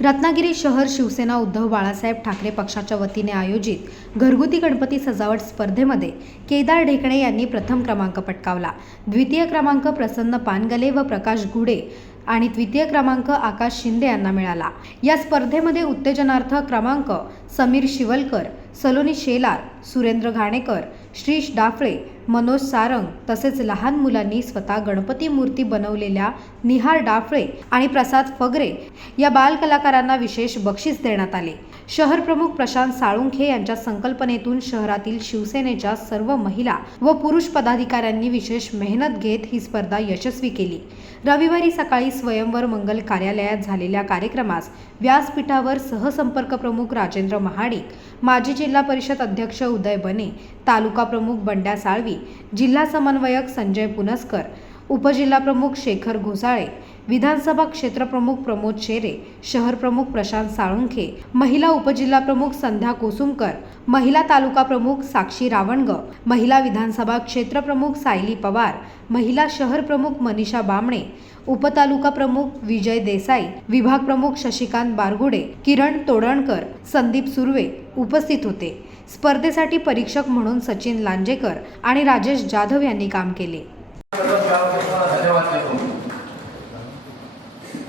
रत्नागिरी शहर शिवसेना उद्धव बाळासाहेब ठाकरे पक्षाच्या वतीने आयोजित घरगुती गणपती सजावट स्पर्धेमध्ये केदार ढेकणे यांनी प्रथम क्रमांक पटकावला. द्वितीय क्रमांक प्रसन्न पानगले व प्रकाश गुडे आणि द्वितीय क्रमांक आकाश शिंदे यांना मिळाला. या स्पर्धेमध्ये उत्तेजनार्थ क्रमांक समीर शिवलकर सलोनी शेलार सुरेंद्र घाणेकर श्रीश डाफळे मनोज सारंग तसेच लहान मुलांनी स्वतः गणपती मूर्ती बनवलेल्या निहार डाफळे आणि प्रसाद फगरे या बालकलाकारांना विशेष बक्षीस देण्यात आले. शहरप्रमुख प्रशांत साळुंखे यांच्या संकल्पनेतून शहरातील शिवसेनेच्या सर्व महिला व पुरुष पदाधिकाऱ्यांनी विशेष मेहनत घेत ही स्पर्धा यशस्वी केली. रविवारी सकाळी स्वयंवर मंगल कार्यालयात झालेल्या कार्यक्रमास व्यासपीठावर सहसंपर्क प्रमुख राजेंद्र महाडिक माजी जिल्हा परिषद अध्यक्ष उदय बने तालुका प्रमुख बंड्या साळवी जिल्हा समन्वयक संजय पुनस्कर उपजिल्हाप्रमुख शेखर घोसाळे विधानसभा क्षेत्रप्रमुख प्रमोद शेरे शहर प्रमुख प्रशांत साळुंखे महिला उपजिल्हाप्रमुख संध्या कोसुमकर महिला तालुका प्रमुख साक्षी रावणग महिला विधानसभा क्षेत्रप्रमुख सायली पवार महिला शहर प्रमुख मनीषा बामणे उपतालुका प्रमुख विजय देसाई विभाग प्रमुख शशिकांत बारगुडे किरण तोडणकर संदीप सुर्वे उपस्थित होते. स्पर्धेसाठी परीक्षक म्हणून सचिन लांजेकर आणि राजेश जाधव यांनी काम केले.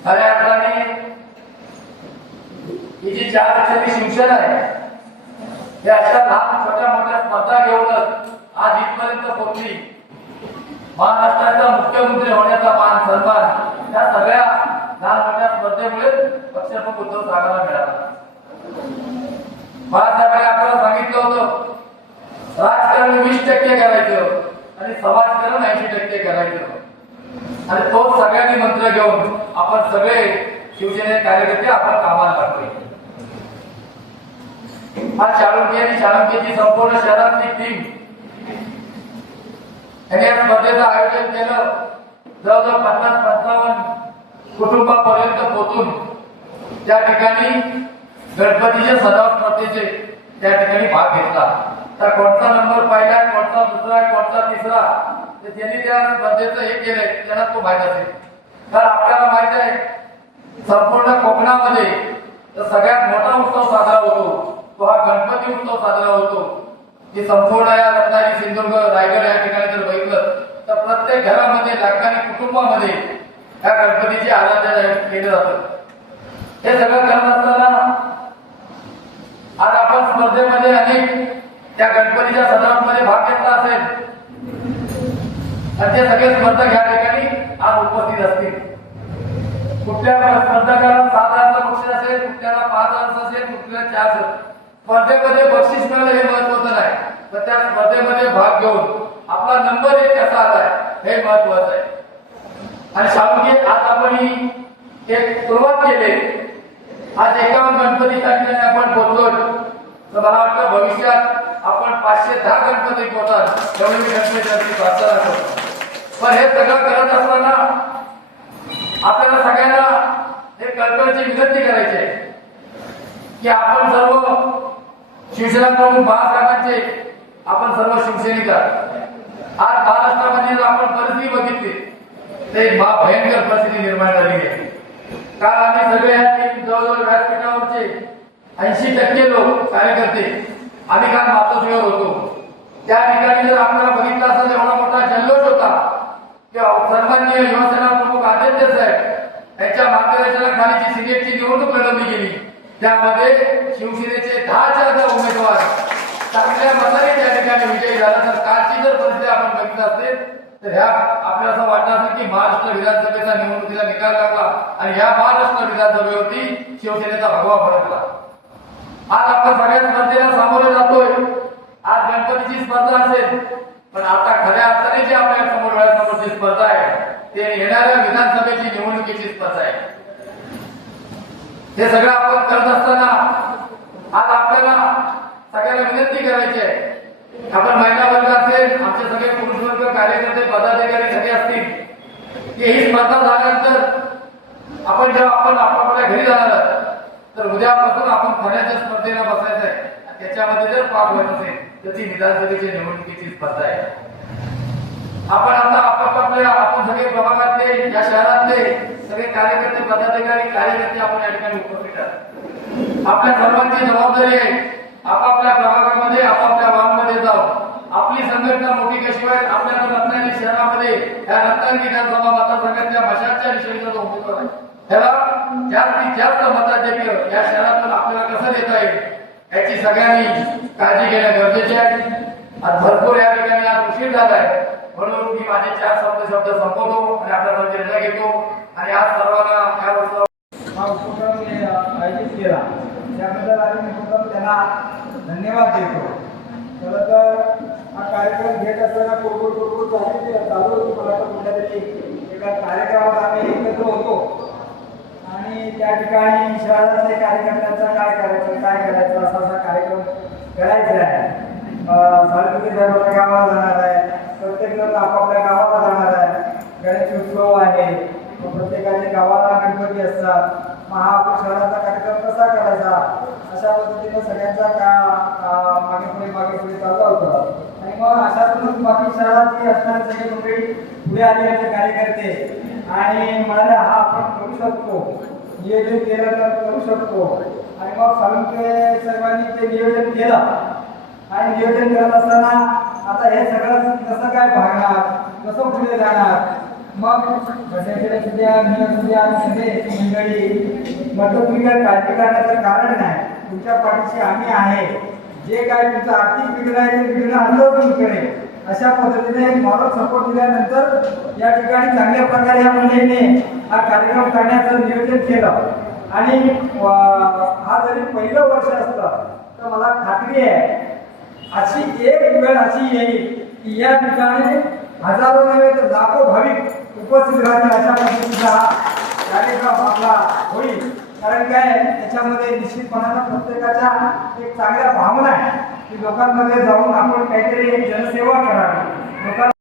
खऱ्या अर्थाने ही जी चार वर्षाची शिवसेना आहे हे अशा लहान छोट्या मोठ्या स्पर्धा घेऊनच आज इथपर्यंत पोहोचली. महाराष्ट्राचा मुख्यमंत्री होण्याचा मान सन्मान या सगळ्या लहान मोठ्या स्पर्धेमुळे पक्षप्रमुख उद्धव ठाकरेला मिळाला. बाळासाहेबांनी आपल्याला सांगितलं होतं राजकारण वीस टक्के करायचं आणि समाजकारण ऐंशी टक्के करायचं. आणि तो सगळ्यांनी मंत्र घेऊन आपण सगळे शिवसेने कार्यकर्ते आपण कामाला लागतोय. हा चाळुंकी आणि चाळुंकीची संपूर्ण शहरातली टीम यांनी या स्पर्धेचं आयोजन केलं जवळजवळ पन्नास पंचावन्न कुटुंबापर्यंत पोहोचून त्या ठिकाणी गणपतीचे सजावट स्पर्धेचे त्या ठिकाणी भाग घेतला. तर कोणता नंबर पाहिला कोणता दुसरा कोणता तिसरा त्यांनी त्या स्पर्धेचं हे केलंय त्यांना तो फायदा असेल. तर आपल्याला माहीत आहे संपूर्ण कोकणामध्ये तर सगळ्यात मोठा उत्सव साजरा होतो. तो हा गणपती उत्सव साजरा होतो. की संपूर्ण या रत्नागिरी सिंधुदुर्ग रायगड या ठिकाणी जर बघितलं तर प्रत्येक घरामध्ये लाखानी कुटुंबामध्ये या गणपतीची आराधना केलं जातं. हे सगळं करत असताना आज आपण स्पर्धेमध्ये अनेक त्या गणपतीच्या सणांमध्ये भाग घेतला असेल. असे सगळे स्पर्धक या ठिकाणी आज उपस्थित असतील. कुठल्या स्पर्धकाला सात हजारचं बक्षीस असेल कुठल्याला पाच हजारचं असेल कुठल्याला चार स्पर्धेमध्ये बक्षीस मिळणं हे महत्वाचं नाही. तर त्या स्पर्धेमध्ये भाग घेऊन आपला नंबर एक कसा आलाय हे महत्वाचं आहे. आणि शाहरुखी आज आपण ही एक सुरुवात केली. आज एकावन्न गणपतीसाठी आपण बोलतोय तर मला वाटतं भविष्यात आपण पाचशे दहा गणपती पोहोचाल. एवढी मी गणपती प्रार्थना करतो. पण हे सगळं करत असताना आपल्याला सगळ्यांना हे कल्पनेची विनंती करायची आहे की आपण सर्व शिवसेना प्रमुख बाळासाहेबांचे आपण सर्व शिवसैनिक आज महाराष्ट्रामध्ये जर आपण परिस्थिती बघितली तर एक महा भयंकर परिस्थिती निर्माण झाली आहे. काल आम्ही सगळे जवळजवळ व्यासपीठावरचे ऐंशी टक्के लोक कार्यकर्ते आम्ही काल मातोश्रीवर होतो. त्या ठिकाणी जर आपल्याला बघितलं असेल एवढा मोठा जल्लोष होता. सन्माननीय युवासेना प्रमुख आदित्य साहेब यांच्या मार्गदर्शनाखाली सिनेटची निवडणूक लढवली गेली. त्यामध्ये शिवसेनेचे दहाच्या दहा उमेदवार. चांगल्या मताने त्या ठिकाणी विजयी झाला. तर कालची जर परिस्थिती आपण बघितलं असेल तर ह्या आपल्याला असं वाटत असेल की महाराष्ट्र विधानसभेचा निवडणुकीचा निकाल लागला आणि ह्या महाराष्ट्र विधानसभेवरती शिवसेनेचा भगवा फडकला. आज आपण सगळ्या स्पर्धेला सामोरे जातोय. आज गणपतीची स्पर्धा असेल पण आता खऱ्या अर्थाने जे आपल्यासमोर डोळ्यासमोरची स्पर्धा आहे. ते येणाऱ्या विधानसभेची निवडणुकीची स्पर्धा आहे. हे सगळं आपण करत असताना आज आपल्याला सगळ्यांना विनंती करायची आहे. आपण महिला वर्ग असेल आमचे सगळे पुरुष वर्ग कार्यकर्ते पदाधिकारी सगळे असतील की ही स्पर्धा झाल्यानंतर आपण जेव्हा आपण आपापल्या घरी जाणार तर उद्यापासून आपण खऱ्याच्या स्पर्धेला बसायचं आहे. त्याच्यामध्ये जर पाच वर्ष असेल तर ती विधानसभेची निवडणुकीची स्पर्धा आहे. आपण आता आपापल्या आपण सगळे प्रभागातले या शहरातले सगळे कार्यकर्ते पदाधिकारी कार्यकर्ते आपण या ठिकाणी उपस्थित आहात. आपल्या सर्वांची जबाबदारी आहे आपापल्या प्रभागामध्ये आपापल्या वार्डमध्ये जाऊन आपली संघटना मोठी कशी आपल्या रत्नागिरी शहरामध्ये या रत्नागिरी विधानसभा मतदारसंघातल्या भाषांच्या दिशेचा जो उमेदवार आहे त्याला जास्तीत जास्त मताधिक्य या शहरातून आपल्याला कसं देता येईल याची सगळ्यांनी काळजी घेणं गरजेचे आहे. आणि भरपूर या ठिकाणी आज उशीर झालाय म्हणून मी माझे चार शब्द शब्द संपवतो आणि आपल्याला चर्चा घेतो. आणि आज सर्वांना या वर्षावर हा उपक्रम आयोजित केला. त्याबद्दल आम्ही उपक्रम त्यांना धन्यवाद देतो. खरं तर हा कार्यक्रम घेत असताना कुरकुर कुरकुर चालू होती. मला तर कुठल्या तरी एका कार्यक्रमात आम्ही एकत्र होतो. आणि त्या ठिकाणी शहरातल्या कार्यकर्त्यांचा काय करायचं काय करायचं असा असा कार्यक्रम करायचा आहे. सार्वजनिक साहेबांच्या गावाला जाणार आहे. प्रत्येक जण आपापल्या गावाला जाणार आहे. गणेश उत्सव आहे. मग प्रत्येकाच्या गावाला गणपती असतात. मग हा आपण शहराचा कार्यक्रम कसा करायचा? अशा पद्धतीने सगळ्यांचा का मागे पुढे मागे पुढे चालू होतं. आणि मग अशातूनच बाकी शहरात असणारे सगळे मंडळी पुढे आले आमचे कार्यकर्ते. आणि म्हणाले हा आपण करू शकतो. नियोजन केलं तर करू शकतो. आणि मग साळुंके सर्वांनी ते नियोजन केलं. आणि नियोजन करत असताना आता हे सगळं कसं काय भागणार कसं पुढे जाणार? मग गणेश सुद्धा मी सगळे मंडळी म्हटलं तुम्ही काय काळजी करण्याचं कारण नाही. तुमच्या पाठीशी आम्ही आहे. जे काय तुमचं आर्थिक बिघडलं आहे ते बिघडं आणलं तुमच्याकडे अशा पद्धतीने मॉरल सपोर्ट दिल्यानंतर या ठिकाणी चांगल्या प्रकारे या मंडळीने हा कार्यक्रम करण्याचं नियोजन केलं. आणि हा जरी पहिलं वर्ष असतं तर मला खात्री आहे अशी एक वेळ अशी येईल की या ठिकाणी हजारो नव्हे तर लाखो भाविक उपस्थित राहतील अशा पद्धतीचा कार्यक्रम आपला होईल. कारण काय त्याच्यामध्ये निश्चितपणानं प्रत्येकाच्या एक चांगल्या भावना आहे की लोकांमध्ये जाऊन आपण काहीतरी जनसेवा करावी.